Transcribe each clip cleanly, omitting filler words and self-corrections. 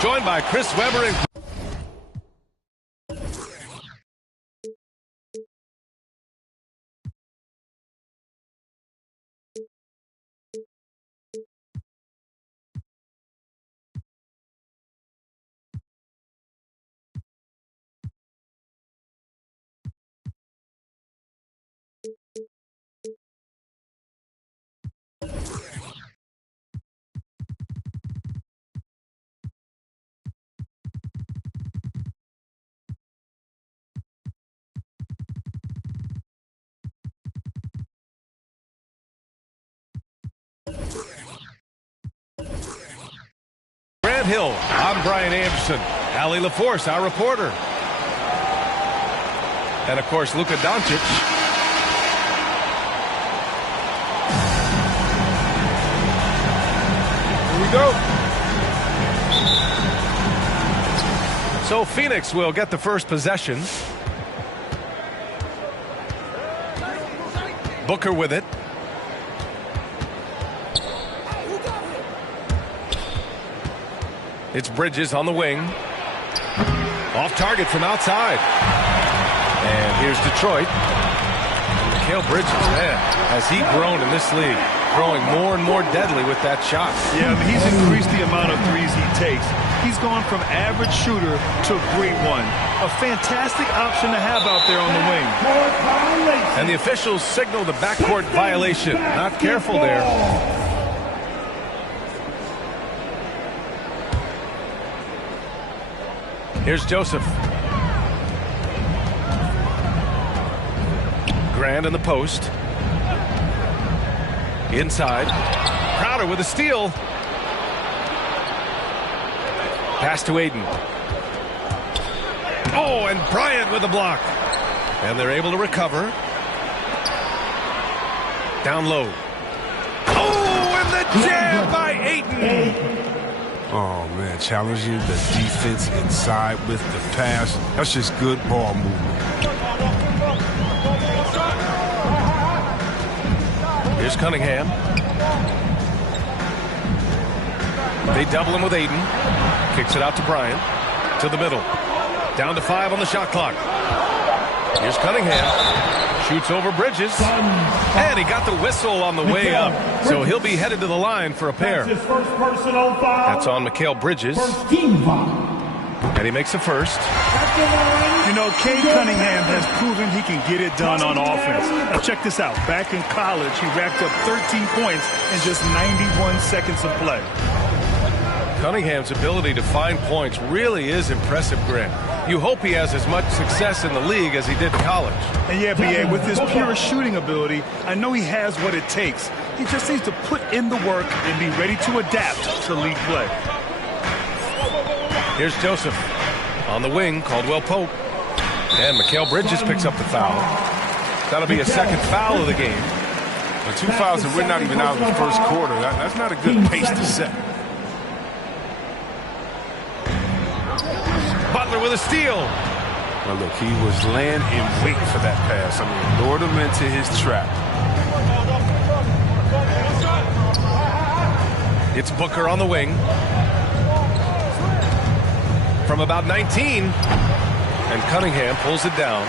joined by Chris Webber and Hill. I'm Brian Anderson. Allie LaForce, our reporter. And, of course, Luka Doncic. Here we go. So Phoenix will get the first possession. Booker with it. It's Bridges on the wing. Off target from outside. And here's Detroit. Mikal Bridges, man, has he grown in this league? Growing more and more deadly with that shot. Yeah, I mean, he's increased the amount of threes he takes. He's gone from average shooter to a great one. A fantastic option to have out there on the wing. And the officials signal the backcourt violation. Not careful there. Here's Joseph. Grant in the post. Inside. Crowder with a steal. Pass to Aiden. Oh, and Bryant with a block. And they're able to recover. Down low. Oh, and the jam by Aiden. Oh, man, challenging the defense inside with the pass. That's just good ball movement. Here's Cunningham. They double him with Aiden. Kicks it out to Bryant. To the middle. Down to 5 on the shot clock. Here's Cunningham. Shoots over Bridges. And he got the whistle on the way up. So he'll be headed to the line for a pair. That's on Mikal Bridges. And he makes a first. You know, Cade Cunningham has proven he can get it done on offense. Now check this out. Back in college, he racked up 13 points in just 91 seconds of play. Cunningham's ability to find points really is impressive, Grant. You hope he has as much success in the league as he did in college. And yeah, B.A., with his pure shooting ability, I know he has what it takes. He just needs to put in the work and be ready to adapt to league play. Here's Joseph on the wing, Caldwell Pope. And Mikal Bridges picks up the foul. That'll be a second foul of the game. The 2 fouls, and we're not even out of the first quarter. That's not a good pace to set. Butler with a steal. Well, look, he was laying in wait for that pass. I mean, lured him into his trap. It's Booker on the wing. From about 19. And Cunningham pulls it down.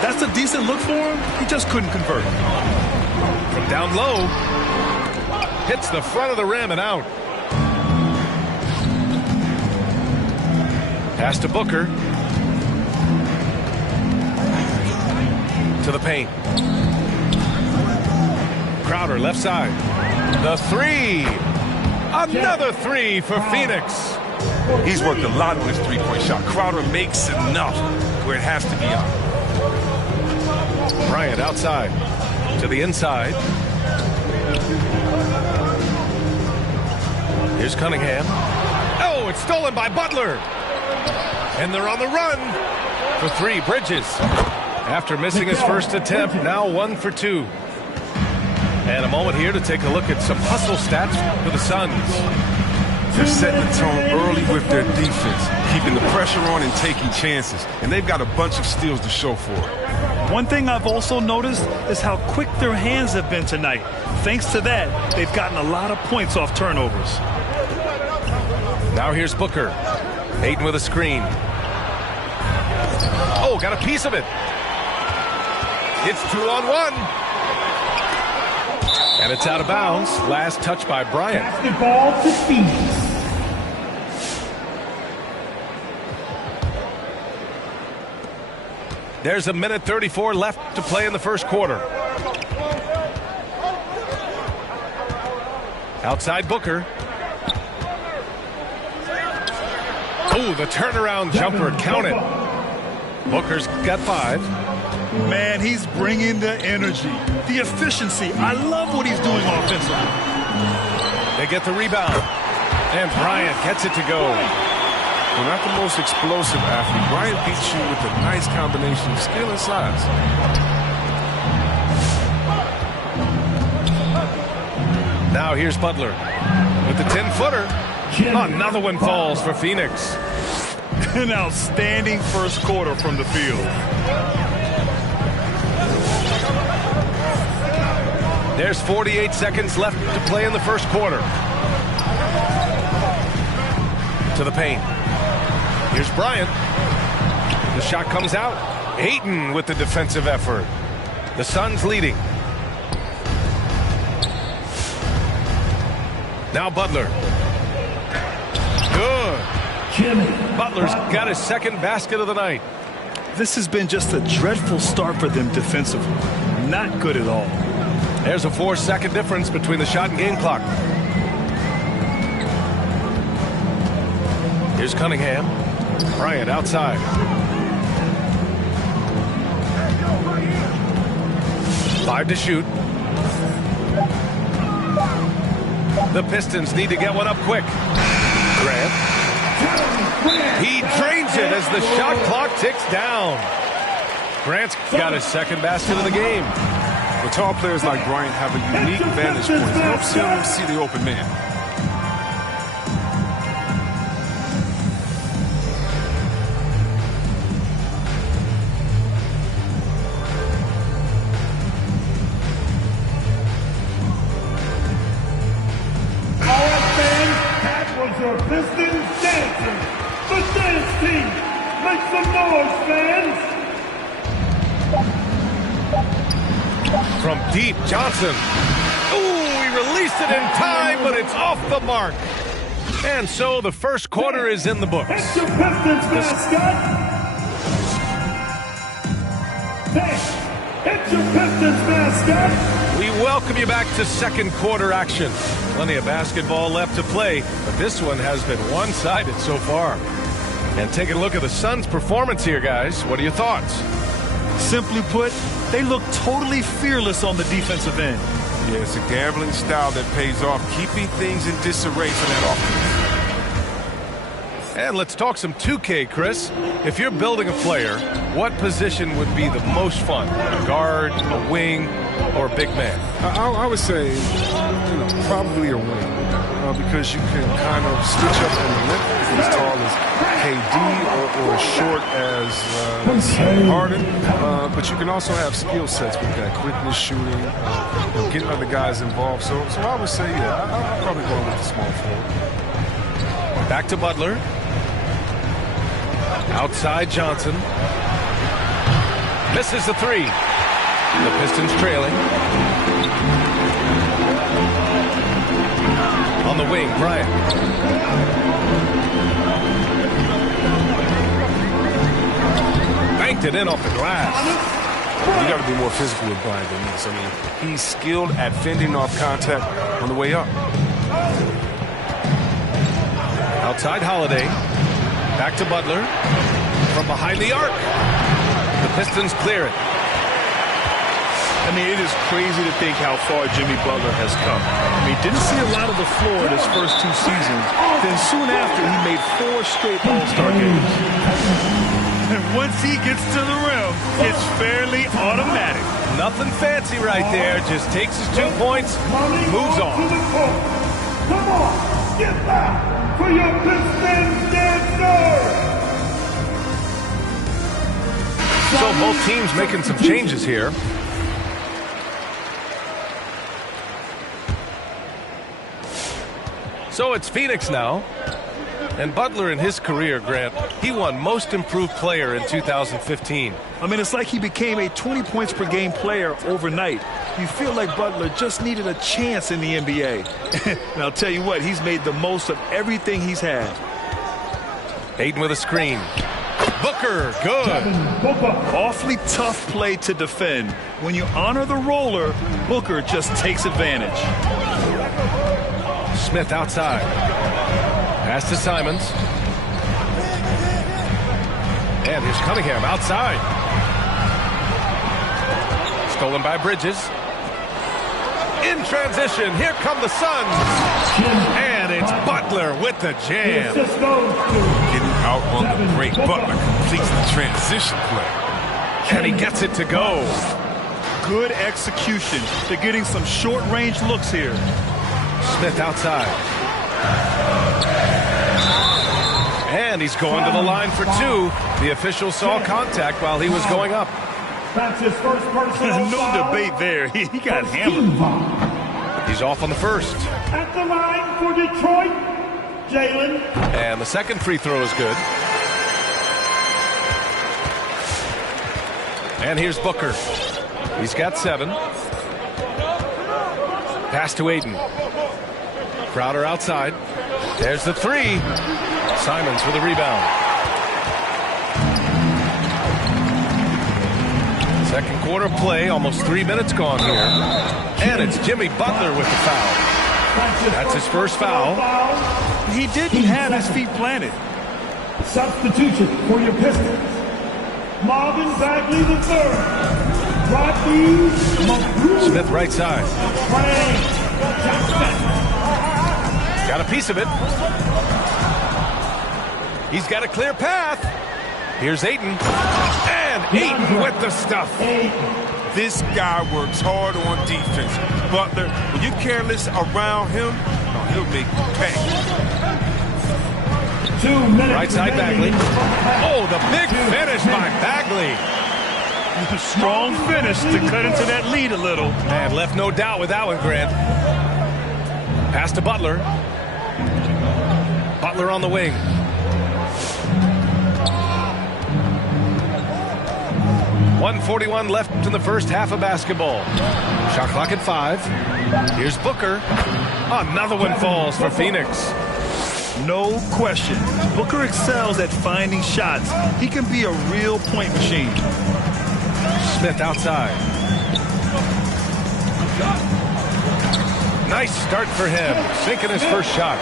That's a decent look for him. He just couldn't convert. From down low. Hits the front of the rim and out. Pass to Booker. To the paint. Crowder left side. The three. Another three for Phoenix. He's worked a lot on his three-point shot. Crowder makes enough where it has to be on. Bryant outside. To the inside. Here's Cunningham. Oh, it's stolen by Butler. And they're on the run for 3. Bridges, after missing his first attempt, now 1 for 2. And a moment here to take a look at some hustle stats for the Suns. They're setting the tone early with their defense, keeping the pressure on and taking chances. And they've got a bunch of steals to show for it. One thing I've also noticed is how quick their hands have been tonight. Thanks to that, they've gotten a lot of points off turnovers. Now here's Booker. Ayton with a screen. Oh, got a piece of it. It's 2-on-1. And it's out of bounds. Last touch by Bryant. Basketball to Phoenix. There's 1:34 left to play in the first quarter. Outside Booker. Oh, the turnaround jumper. Count it. Booker's got 5. Man, he's bringing the energy, the efficiency. I love what he's doing offensively. They get the rebound. And Bryant gets it to go. Well, not the most explosive athlete. Bryant beats you with a nice combination of skill and size. Now here's Butler with the 10-footer. Another one falls for Phoenix. An outstanding first quarter from the field. There's 48 seconds left to play in the first quarter. To the paint. Here's Bryant. The shot comes out. Ayton with the defensive effort. The Suns leading. Now Butler. Good. Butler's got his second basket of the night. This has been just a dreadful start for them defensively. Not good at all. There's a 4-second difference between the shot and game clock. Here's Cunningham. Bryant outside. Five to shoot. The Pistons need to get one up quick. Grant. He drains it as the shot clock ticks down. Grant's got his second basket of the game. But tall players like Bryant have a unique vantage point. It helps him see the open man. All right, fans, that was your Pistons dancing. The dance team. Make some noise, fans. From deep, Johnson. Ooh, he released it in time, but it's off the mark. And so the first quarter is in the books. It's your Pistons mascot. Hey, it's your Pistons mascot. We welcome you back to second quarter action. Plenty of basketball left to play, but this one has been one-sided so far. And taking a look at the Suns' performance here, guys. What are your thoughts? Simply put, they look totally fearless on the defensive end. Yeah, it's a gambling style that pays off, keeping things in disarray for that offense. And let's talk some 2K, Chris. If you're building a player, what position would be the most fun? A guard, a wing, or a big man? I would say probably a wing. Because you can kind of switch up on the length as tall as KD or as short as Harden. But you can also have skill sets with that quickness, shooting, getting other guys involved. So I would say, yeah, I'm probably going with the small forward. Back to Butler. Outside Johnson. Misses the three. The Pistons trailing. On the wing, Bryant. Banked it in off the glass. You got to be more physical with Bryant than this. I mean, he's skilled at fending off contact on the way up. Outside Holiday. Back to Butler. From behind the arc. The Pistons clear it. I mean, it is crazy to think how far Jimmy Butler has come. I mean, didn't see a lot of the floor in his first 2 seasons. Then soon after, he made 4 straight All-Star games. And once he gets to the rim, it's fairly automatic. Nothing fancy right there. Just takes his 2 points, moves on. Come on, get back for your Pistons dancer. So both teams making some changes here. So it's Phoenix now. And Butler in his career, Grant, he won Most Improved Player in 2015. I mean, it's like he became a 20 points per game player overnight. You feel like Butler just needed a chance in the NBA. And I'll tell you what, he's made the most of everything he's had. Ayton with a screen. Booker, good. Awfully tough play to defend. When you honor the roller, Booker just takes advantage. Smith outside. Pass to Simons. And here's Cunningham outside. Stolen by Bridges. In transition, here come the Suns. And it's Butler with the jam. Getting out on the break. Butler completes the transition play. And he gets it to go. Good execution. They're getting some short-range looks here. Smith outside. And he's going to the line for two. The official saw contact while he was going up. That's his first personal No foul. debate there. He got hammered. He's off on the first. At the line for Detroit, Jalen. And the second free throw is good. And here's Booker. He's got 7. Pass to Ayton. Crowder outside. There's the 3. Simons with a rebound. Second quarter play, almost 3 minutes gone here. And it's Jimmy Butler with the foul. That's his first foul. He didn't have his feet planted. Substitution for your Pistons. Marvin Bagley III. Rodney McGrew. Smith right side. Got a piece of it. He's got a clear path. Here's Ayton. And Ayton with the stuff. This guy works hard on defense. Butler, when you're careless around him, he'll make you pay. 2 minutes. Right side Bagley. Oh, the big finish by Bagley. Strong finish to cut into that lead a little. And left no doubt with that one, Grant. Pass to Butler. Butler on the wing. .141 left in the first half of basketball. Shot clock at 5. Here's Booker. Another one falls for Phoenix. No question. Booker excels at finding shots. He can be a real point machine. Smith outside. Nice start for him. Sinking his first shot.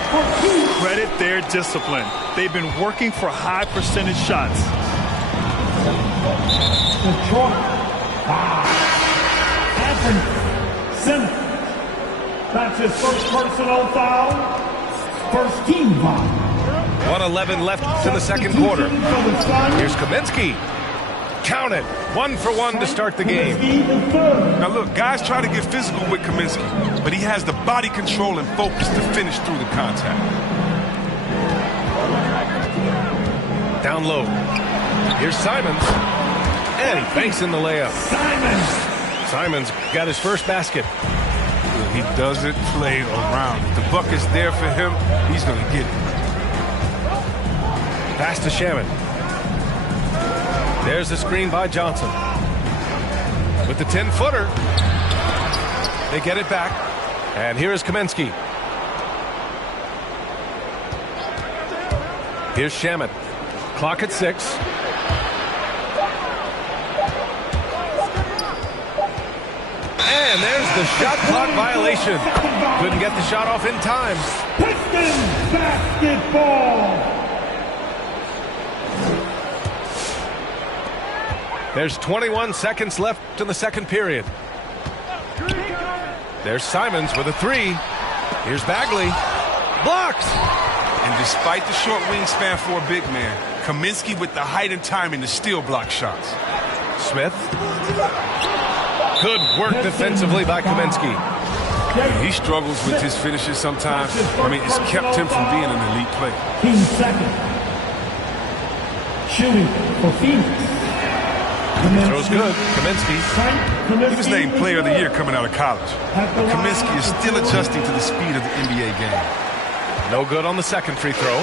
Credit their discipline. They've been working for high percentage shots. Detroit. Anthony Simmons. That's his first personal foul. First team foul. 1:11 left in the second quarter. Here's Kaminsky. Count it. 1 for 1 to start the game. Now look, guys try to get physical with Kaminsky, but he has the body control and focus to finish through the contact. Down low. Here's Simons. And he banks in the layup. Simons got his first basket. He doesn't play around. If the bucket's there for him, he's going to get it. Pass to Shaman. There's the screen by Johnson. With the 10-footer. They get it back. And here is Kaminsky. Here's Shaman. Clock at 6. And there's the shot clock violation. Couldn't get the shot off in time. Pistons basketball. There's 21 seconds left in the second period. There's Simons with a 3. Here's Bagley. Blocked. And despite the short wingspan for a big man, Kaminsky with the height and timing to steal block shots. Smith. Good work defensively by Kaminsky. He struggles with his finishes sometimes. I mean, it's kept him from being an elite player. Team second. Shooting for Phoenix. Throws good. Kaminsky. He was named Player of the Year coming out of college. But Kaminsky is still adjusting to the speed of the NBA game. No good on the second free throw.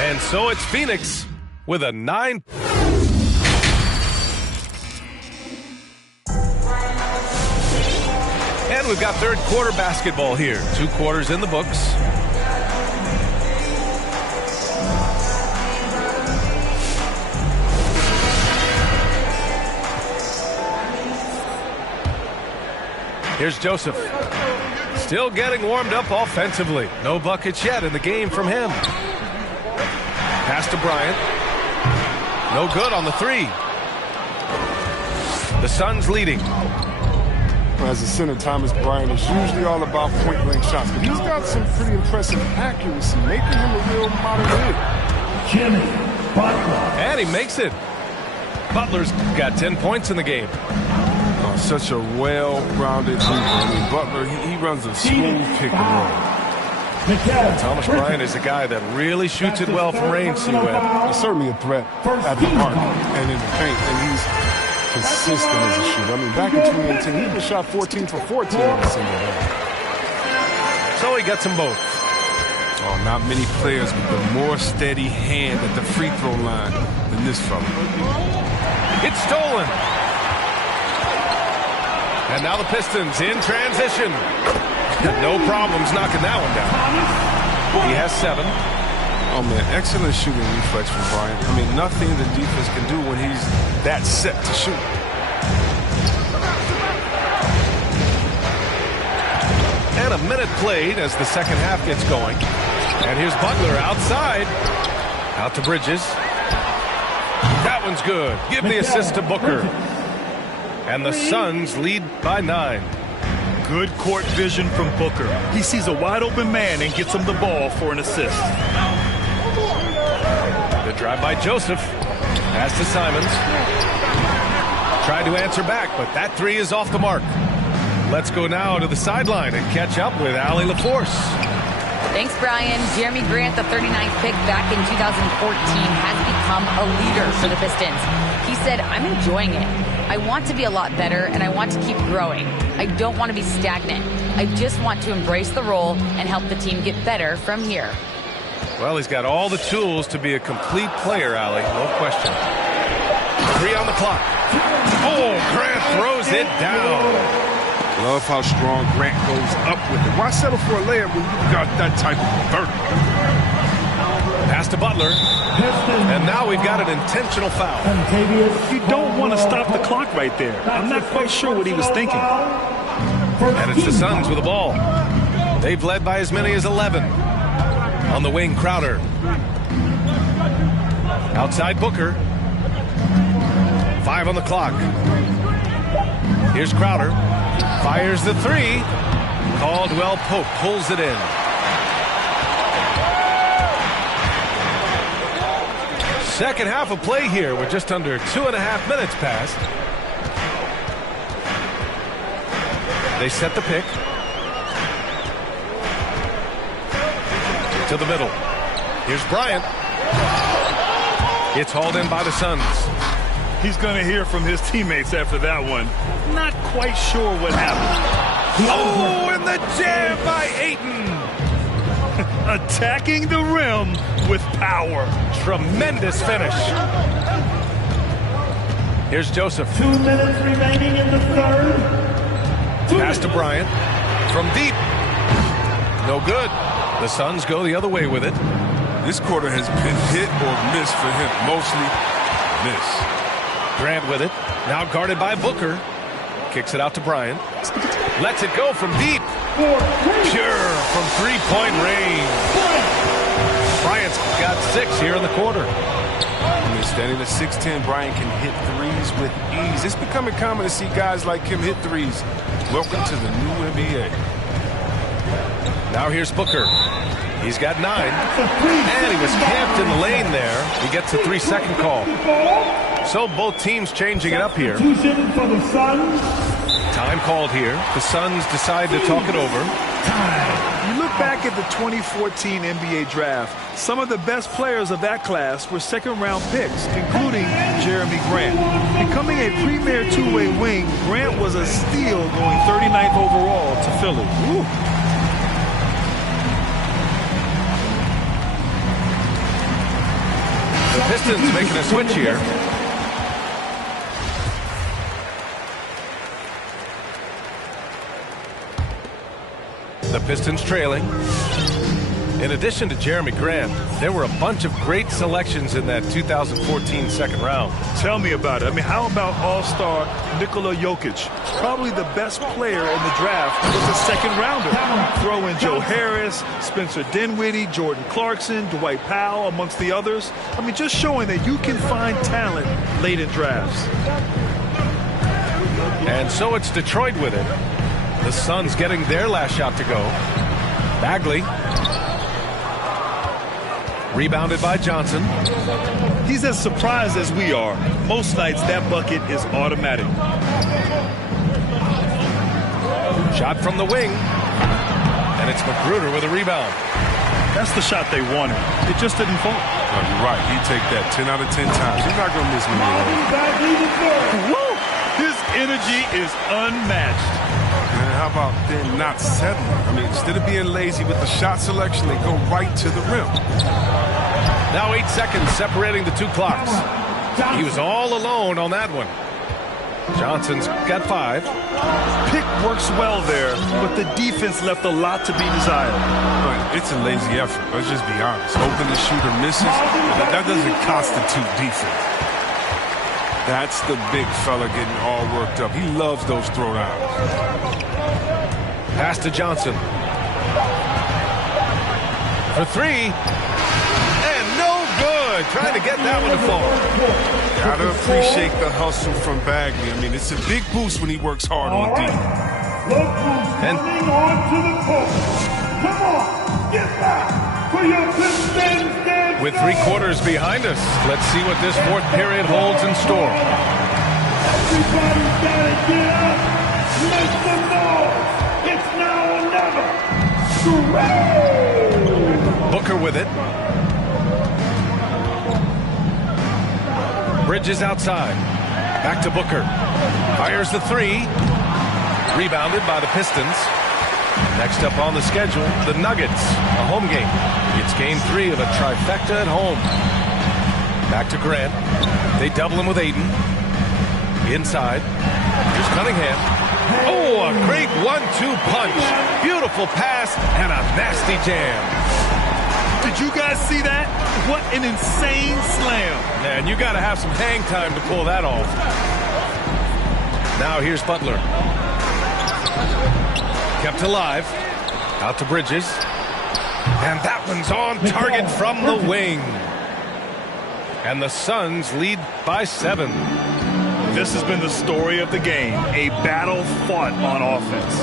And so it's Phoenix with a 9. And we've got third quarter basketball here. 2 quarters in the books. Here's Joseph. Still getting warmed up offensively. No buckets yet in the game from him. Pass to Bryant. No good on the 3. The Suns leading. As a center, Thomas Bryant is usually all about point-blank shots, but he's got some pretty impressive accuracy, making him a real modern leader. Jimmy Butler. And he makes it. Butler's got 10 points in the game. Such a well-rounded leader. I mean, Butler, he runs a smooth pick and roll. Thomas Bryant is a guy that really shoots it well from range, C-Web. He's certainly a threat at the arc and in the paint, and he's consistent as a shooter. I mean, back in 2018, he even shot 14 for 14 in a single game. So he gets them both. Oh, not many players with a more steady hand at the free throw line than this fella. It's stolen. And now the Pistons in transition. No problems knocking that one down. He has 7. Oh, man, excellent shooting reflex from Bryant. I mean, nothing the defense can do when he's that set to shoot. And a minute played as the second half gets going. And here's Butler outside. Out to Bridges. That one's good. Give the assist to Booker. And the Suns lead by 9. Good court vision from Booker. He sees a wide open man and gets him the ball for an assist. The drive by Joseph. Pass to Simons. Tried to answer back, but that 3 is off the mark. Let's go now to the sideline and catch up with Allie LaForce. Thanks, Brian. Jeremy Grant, the 39th pick back in 2014, has become a leader for the Pistons. He said, I'm enjoying it. I want to be a lot better, and I want to keep growing. I don't want to be stagnant. I just want to embrace the role and help the team get better from here. Well, he's got all the tools to be a complete player, Allie. No question. 3 on the clock. Oh, Grant throws it down. Love how strong Grant goes up with it. Why settle for a layup when you've got that type of vertical? Pass to Butler. And now we've got an intentional foul. You don't want to stop the clock right there. I'm not quite sure what he was thinking. And it's the Suns with the ball. They've led by as many as 11. On the wing, Crowder. Outside Booker. 5 on the clock. Here's Crowder. Fires the 3. Caldwell Pope pulls it in. Second half of play here with just under 2.5 minutes passed. They set the pick. To the middle. Here's Bryant. It's hauled in by the Suns. He's going to hear from his teammates after that one. Not quite sure what happened. Oh, and the jam by Ayton. Attacking the rim with power. Tremendous finish. Here's Joseph. 2 minutes remaining in the third. Pass to Bryant. From deep. No good. The Suns go the other way with it. This quarter has been hit or miss for him. Mostly miss. Grant with it. Now guarded by Booker. Kicks it out to Bryant. Lets it go from deep. Pure from three-point range. Bryant's got 6 here in the quarter. I mean, standing at 6'10", Bryant can hit threes with ease. It's becoming common to see guys like him hit threes. Welcome to the new NBA. Now here's Booker. He's got 9. And he was camped in the lane there. He gets a 3-second call. So both teams changing it up here. Time called here. The Suns decide to talk it over. You look back at the 2014 NBA draft, some of the best players of that class were second-round picks, including Jeremy Grant. Becoming a premier two-way wing, Grant was a steal going 39th overall to Philly. Pistons making a switch here. The Pistons trailing. In addition to Jeremy Grant, there were a bunch of great selections in that 2014 second round. Tell me about it. I mean, how about all-star Nikola Jokic? Probably the best player in the draft was a second rounder. Throw in Joe Harris, Spencer Dinwiddie, Jordan Clarkson, Dwight Powell, amongst the others. I mean, just showing that you can find talent late in drafts. And so it's Detroit with it. The Suns getting their last shot to go. Bagley. Rebounded by Johnson. He's as surprised as we are. Most nights that bucket is automatic. Shot from the wing. And it's Magruder with a rebound. That's the shot they wanted. It just didn't fall. Oh, you're right. He'd take that 10 out of 10 times. You're not going to miss me. Woo! His energy is unmatched. And how about then not settling? I mean, instead of being lazy with the shot selection, they go right to the rim. Now 8 seconds separating the two clocks. He was all alone on that one. Johnson's got 5. Pick works well there, but the defense left a lot to be desired. But it's a lazy effort. Let's just be honest. Hoping the shooter misses, but that doesn't constitute defense. That's the big fella getting all worked up. He loves those throwdowns. Pass to Johnson. For 3. And no good. Trying to get that one to fall. Gotta appreciate the hustle from Bagley. I mean, it's a big boost when he works hard on D. And on to the court. Come on, get back for your Pistons dance. With 3 quarters behind us, let's see what this 4th period holds in store. Everybody's gotta get up. Make some noise. It's now or never. Hooray! Booker with it. Bridges outside. Back to Booker. Fires the 3. Rebounded by the Pistons. Next up on the schedule, the Nuggets, a home game. It's game 3 of a trifecta at home. Back to Grant. They double him with Ayton. Inside. Here's Cunningham. Oh, a great 1-2 punch. Beautiful pass and a nasty jam. Did you guys see that? What an insane slam. Man, you got to have some hang time to pull that off. Now here's Butler. Kept alive. Out to Bridges. And that one's on target from the wing. And the Suns lead by 7. This has been the story of the game. A battle fought on offense.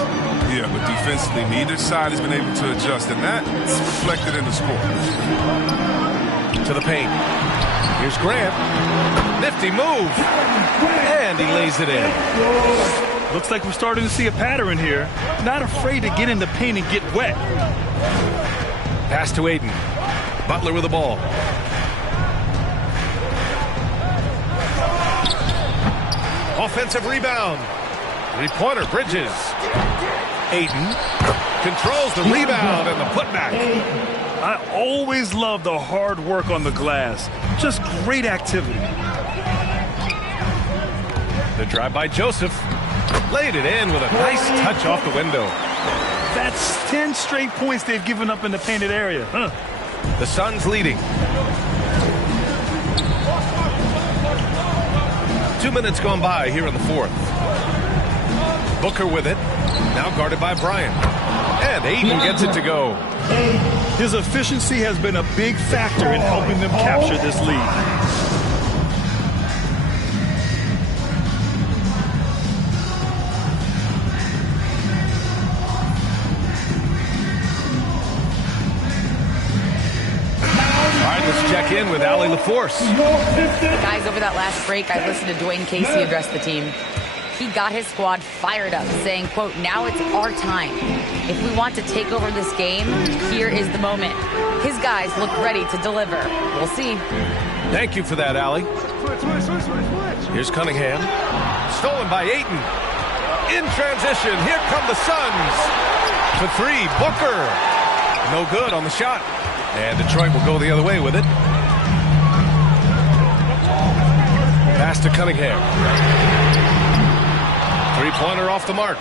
Yeah, but defensively, neither side has been able to adjust, and that's reflected in the score. To the paint. Here's Grant. Nifty move. And he lays it in. Looks like we're starting to see a pattern here. Not afraid to get in the paint and get wet. Pass to Ayton. Butler with the ball. Offensive rebound. 3-pointer, Bridges. Ayton controls the rebound and the putback. I always love the hard work on the glass. Just great activity. The drive by Joseph. Laid it in with a nice touch off the window. That's 10 straight points they've given up in the painted area. Huh? The Suns leading. 2 minutes gone by here in the 4th. Booker with it. Now guarded by Bryant. And Ayton gets it to go. His efficiency has been a big factor in helping them capture this lead. Check in with Allie LaForce. Guys, over that last break, I listened to Dwayne Casey address the team. He got his squad fired up, saying, quote, now it's our time. If we want to take over this game, here is the moment. His guys look ready to deliver. We'll see. Thank you for that, Allie. Here's Cunningham. Stolen by Ayton. In transition, here come the Suns. For 3, Booker. No good on the shot. And Detroit will go the other way with it. Pass to Cunningham. Three-pointer off the mark.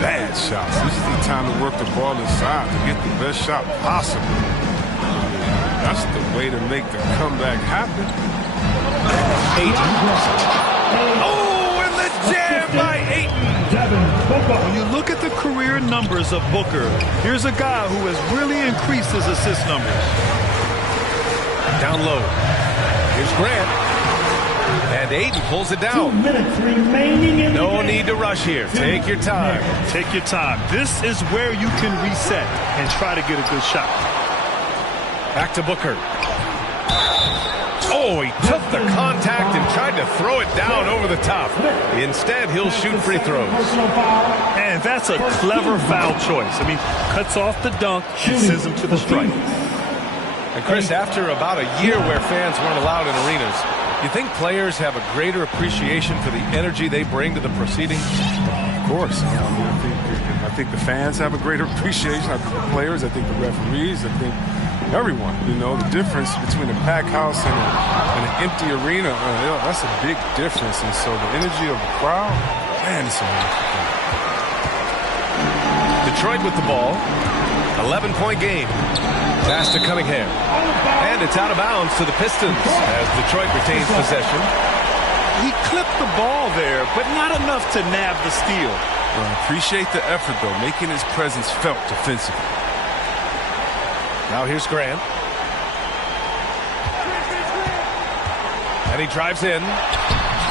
Bad shots. This is the time to work the ball inside to get the best shot possible. That's the way to make the comeback happen. Ayton. Oh, and the jam by Ayton. When you look at the career numbers of Booker, here's a guy who has really increased his assist numbers. Down low. Here's Grant. And Ayton pulls it down. 2 minutes remaining in the No game. need to rush here. Take your time. Take your time. This is where you can reset and try to get a good shot. Back to Booker. Oh, he took the contact and tried to throw it down over the top. Instead, he'll shoot free throws. And that's a clever foul choice. I mean, cuts off the dunk and sends him to the strike. And Chris, after about a year where fans weren't allowed in arenas, you think players have a greater appreciation for the energy they bring to the proceedings? Of course. I think the fans have a greater appreciation. I think the players, I think the referees, I think everyone. You know, the difference between a packed house and an empty arena, that's a big difference. And so the energy of the crowd, man, it's amazing. Detroit with the ball. 11-point game. Pass to Cunningham. And it's out of bounds to the Pistons as Detroit retains possession. He clipped the ball there, but not enough to nab the steal. Well, appreciate the effort, though, making his presence felt defensively. Now here's Grant. And he drives in.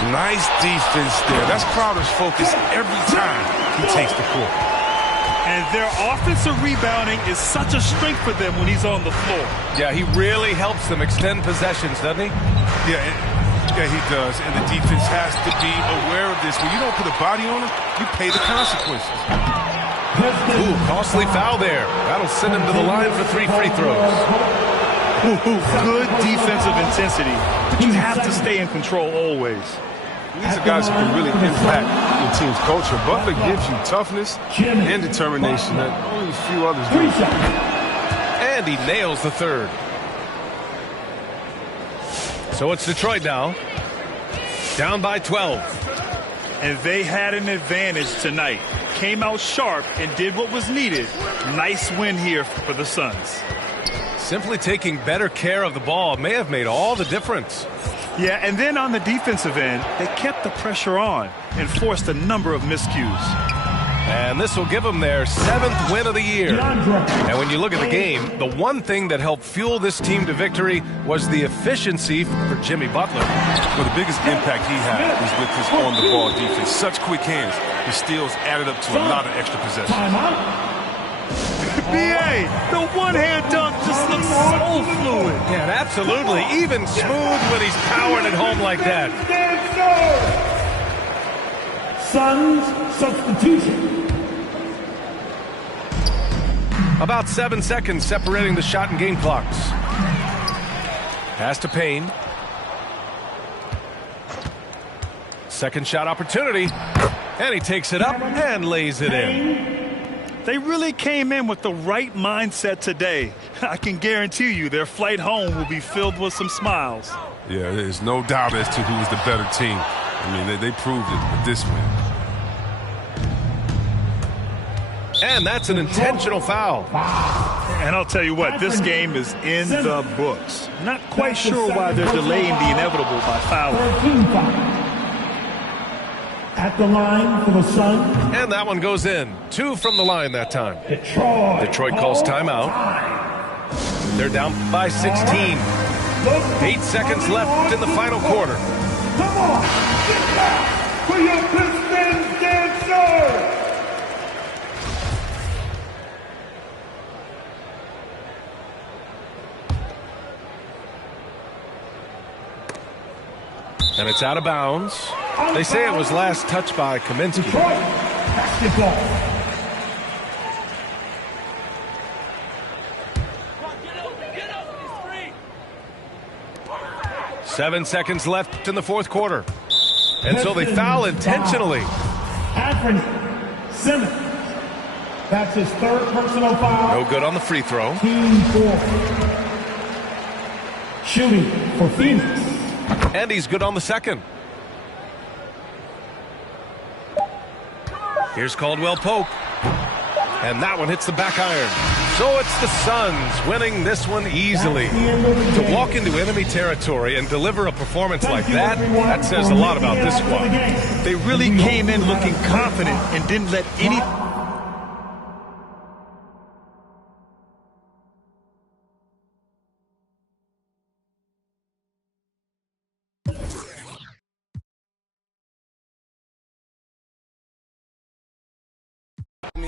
Nice defense there. That's Crowder's focus every time he takes the court. And their offensive rebounding is such a strength for them when he's on the floor. Yeah, he really helps them extend possessions, doesn't he? Yeah, he does. And the defense has to be aware of this. When you don't put a body on him, you pay the consequences. Ooh, costly foul there. That'll send him to the line for 3 free throws. Good defensive intensity, but you have to stay in control always. These are guys who can really impact your team's culture. Butler gives you toughness and determination that only a few others do. And he nails the third. So it's Detroit now. Down by 12. And they had an advantage tonight. Came out sharp and did what was needed. Nice win here for the Suns. Simply taking better care of the ball may have made all the difference. Yeah, and then on the defensive end, they kept the pressure on and forced a number of miscues. And this will give them their 7th win of the year. And when you look at the game, the one thing that helped fuel this team to victory was the efficiency for Jimmy Butler. Well, the biggest impact he had was with his on-the-ball defense. Such quick hands. His steals added up to a lot of extra possessions. B.A., the one-hand dunk just looks so fluid. Yeah, absolutely. Even smooth when he's powering it home like that. Suns substitution. About 7 seconds separating the shot and game clocks. Pass to Payne. Second shot opportunity. And he takes it up and lays it in. They really came in with the right mindset today. I can guarantee you their flight home will be filled with some smiles. Yeah, there's no doubt as to who's the better team. I mean, they proved it with this win. And that's an intentional foul. And I'll tell you what, this game is in the books. Not quite sure why they're delaying the inevitable by fouling. At the line for the Suns. And that one goes in. 2 from the line that time. Detroit calls timeout. They're down by 16. 8 seconds left in the final quarter. Come on, get back for your Pistons dancer. And it's out of bounds. They say it was last touched by Kaminsky. Detroit, basketball. 7 seconds left in the fourth quarter. And so they foul intentionally. Anthony Simmons. That's his 3rd personal foul. No good on the free throw. Team 4. Shooting for Phoenix. And he's good on the second. Here's Caldwell Pope. And that one hits the back iron. So it's the Suns winning this one easily. To walk into enemy territory and deliver a performance like that, that says a lot about this squad. They really came in looking confident and didn't let any...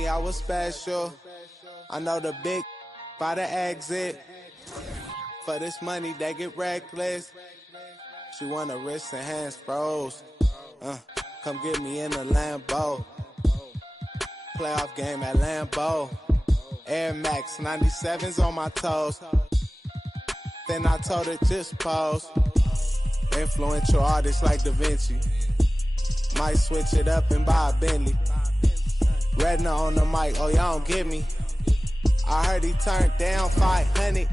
I was special. I know the big by the exit. For this money, they get reckless. She want her wrists and hands froze. Come get me in the Lambo. Playoff game at Lambeau. Air Max 97s on my toes. Then I told her just pose. Influential artists like Da Vinci. Might switch it up and buy a Bentley. Redner on the mic, oh y'all don't get me. I heard he turned down 500.